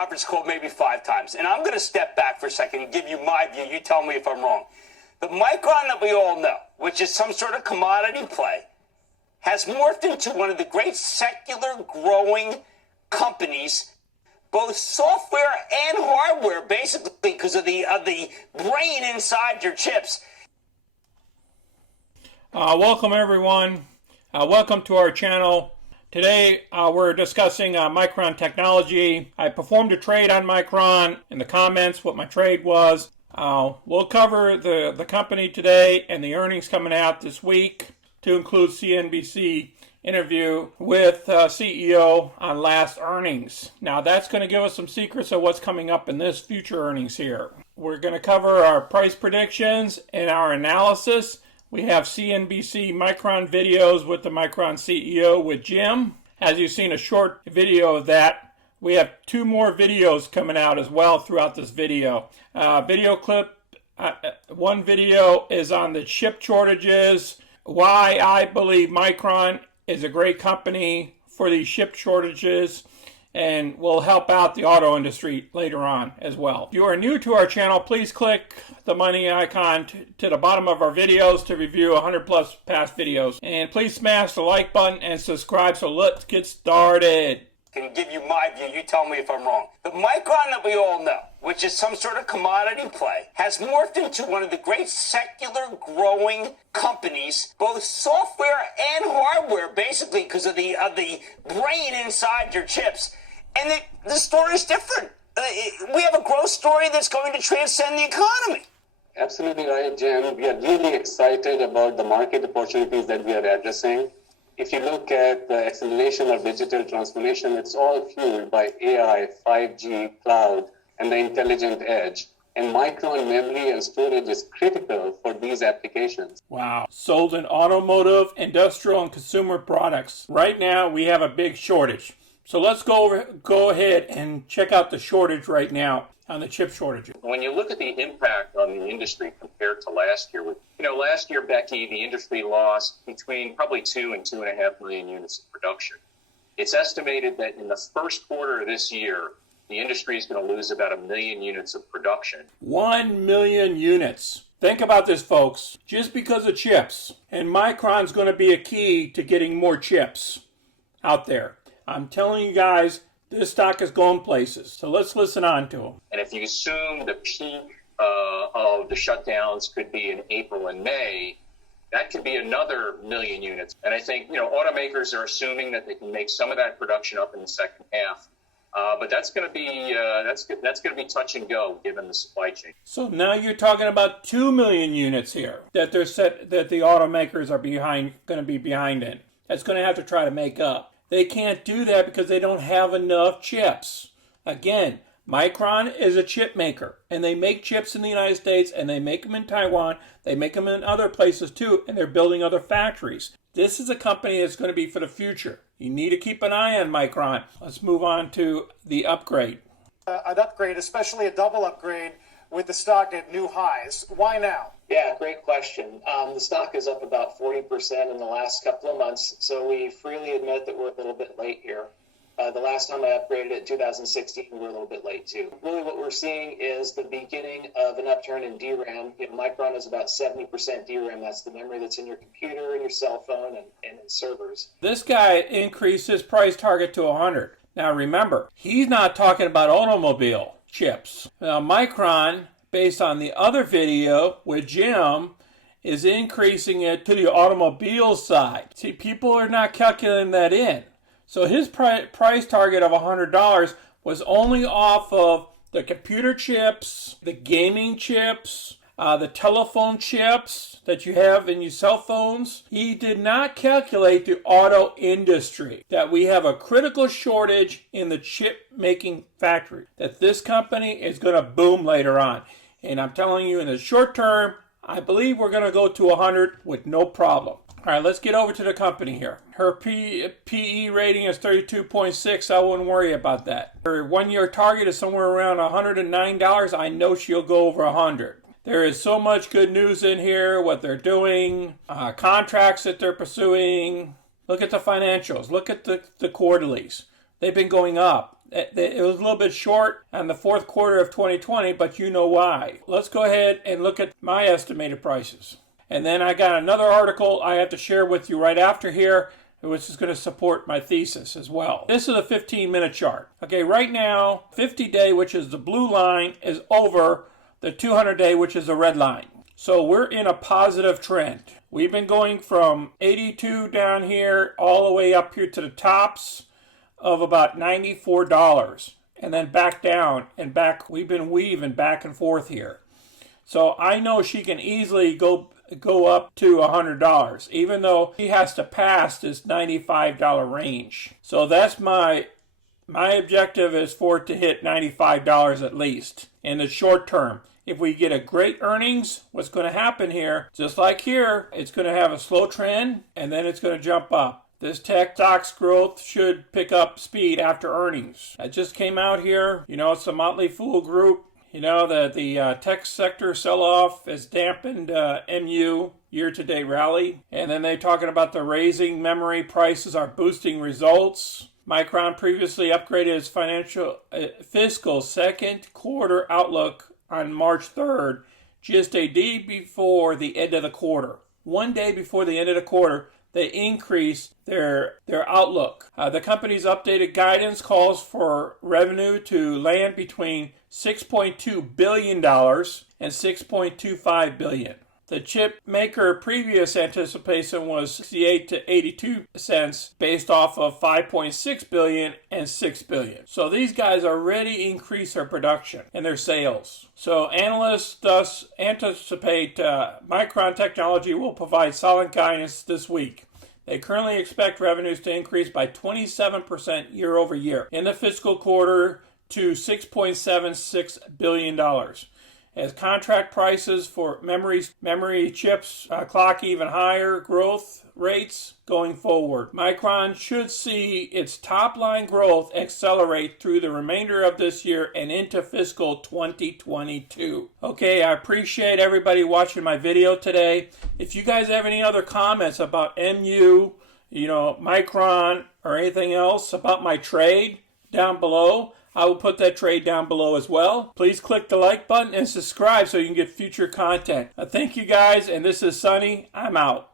conference call maybe 5 times. And I'm going to step back for a second and give you my view. You tell me if I'm wrong. The Micron that we all know, which is some sort of commodity play, has morphed into one of the great secular growing companies, both software and hardware, basically because of the brain inside your chips. Welcome everyone. Welcome to our channel. Today we're discussing Micron Technology. I performed a trade on Micron. In the comments what my trade was. We'll cover the company today and the earnings coming out this week, to include CNBC interview with CEO on last earnings. Now that's going to give us some secrets of what's coming up in this future earnings here. We're going to cover our price predictions and our analysis. We have CNBC Micron videos with the Micron CEO with Jim. As you've seen a short video of that, we have 2 more videos coming out as well throughout this video. Video clip, one video is on the chip shortages, why I believe Micron is a great company for these chip shortages, and will help out the auto industry later on as well. If you are new to our channel, please click the money icon to the bottom of our videos to review 100 plus past videos. And please smash the like button and subscribe. So let's get started. Can give you my view. You tell me if I'm wrong. The Micron that we all know, which is some sort of commodity play, has morphed into one of the great secular growing companies, both software and hardware, basically because of the brain inside your chips. And the story is different. We have a growth story that's going to transcend the economy. Absolutely right, Jim. We are really excited about the market opportunities that we are addressing. If you look at the acceleration of digital transformation, it's all fueled by AI, 5G, cloud, and the intelligent edge. And Micron memory and storage is critical for these applications. Wow. Sold in automotive, industrial, and consumer products. Right now, we have a big shortage. So let's go ahead and check out the shortage right now on the chip shortage. When you look at the impact on the industry compared to last year, last year, Becky, the industry lost between probably 2 and 2.5 million units of production. It's estimated that in the first quarter of this year, the industry is going to lose about 1 million units of production. 1 million units. Think about this, folks. Just because of chips. And Micron's going to be a key to getting more chips out there. I'm telling you guys, this stock is going places. So let's listen on to them. And if you assume the peak of the shutdowns could be in April and May, that could be another 1 million units. And I think, automakers are assuming that they can make some of that production up in the second half. But that's going to be that's going to be touch and go given the supply chain. So now you're talking about 2 million units here that that the automakers are going to be behind in. That's going to have to try to make up. They can't do that because they don't have enough chips. Again, Micron is a chip maker, and they make chips in the United States, and they make them in Taiwan. They make them in other places too, and they're building other factories. This is a company that's going to be for the future. You need to keep an eye on Micron. Let's move on to the upgrade. An upgrade, especially a double upgrade, with the stock at new highs. Why now? Yeah, great question. The stock is up about 40% in the last couple of months, so we freely admit that we're a little bit late here. The last time I upgraded it in 2016, we were a little bit late too. Really what we're seeing is the beginning of an upturn in DRAM. Micron is about 70% DRAM. That's the memory that's in your computer and your cell phone and in servers. This guy increased his price target to 100. Now remember, he's not talking about automobile chips. Now Micron, based on the other video with Jim, is increasing it to the automobile side. See, people are not calculating that in. So his price target of $100 was only off of the computer chips, the gaming chips, the telephone chips that you have in your cell phones. He did not calculate the auto industry, that we have a critical shortage in the chip making factory, that this company is going to boom later on. And I'm telling you, in the short term, I believe we're going to go to 100 with no problem. All right, let's get over to the company here. Her PE rating is 32.6. I wouldn't worry about that. Her one-year target is somewhere around $109. I know she'll go over 100. There is so much good news in here, what they're doing, contracts that they're pursuing. Look at the financials. Look at the quarterlies. They've been going up. It was a little bit short on the fourth quarter of 2020, but you know why. Let's go ahead and look at my estimated prices. And then I got another article I have to share with you right after here, which is going to support my thesis as well. This is a 15-minute chart. Okay, right now, 50-day, which is the blue line, is over the 200-day, which is the red line. So we're in a positive trend. We've been going from 82 down here all the way up here to the tops of about $94, and then back down and back. We've been weaving back and forth here. So I know she can easily go up to $100, even though she has to pass this $95 range. So that's my objective, is for it to hit $95 at least in the short term. If we get a great earnings, what's going to happen here, just like here, it's going to have a slow trend and then it's going to jump up. This tech stocks growth should pick up speed after earnings. I just came out here. It's a Motley Fool group. That the tech sector sell-off has dampened MU year-to-date rally. And then they're talking about the raising memory prices are boosting results. Micron previously upgraded its fiscal second quarter outlook on March 3rd, just a day before the end of the quarter. One day before the end of the quarter, they increased their outlook. The company's updated guidance calls for revenue to land between $6.2 billion and $6.25 billion. The chip maker previous anticipation was 68 to 82 cents based off of 5.6 billion and 6 billion. So these guys already increased their production and their sales. So analysts thus anticipate Micron Technology will provide solid guidance this week. They currently expect revenues to increase by 27% year over year in the fiscal quarter to $6.76 billion. As contract prices for memory chips clock even higher growth rates going forward. Micron should see its top-line growth accelerate through the remainder of this year and into fiscal 2022. Okay, I appreciate everybody watching my video today. If you guys have any other comments about MU, Micron, or anything else about my trade down below, I will put that trade down below as well. Please click the like button and subscribe so you can get future content. Thank you guys, and this is Sonny. I'm out.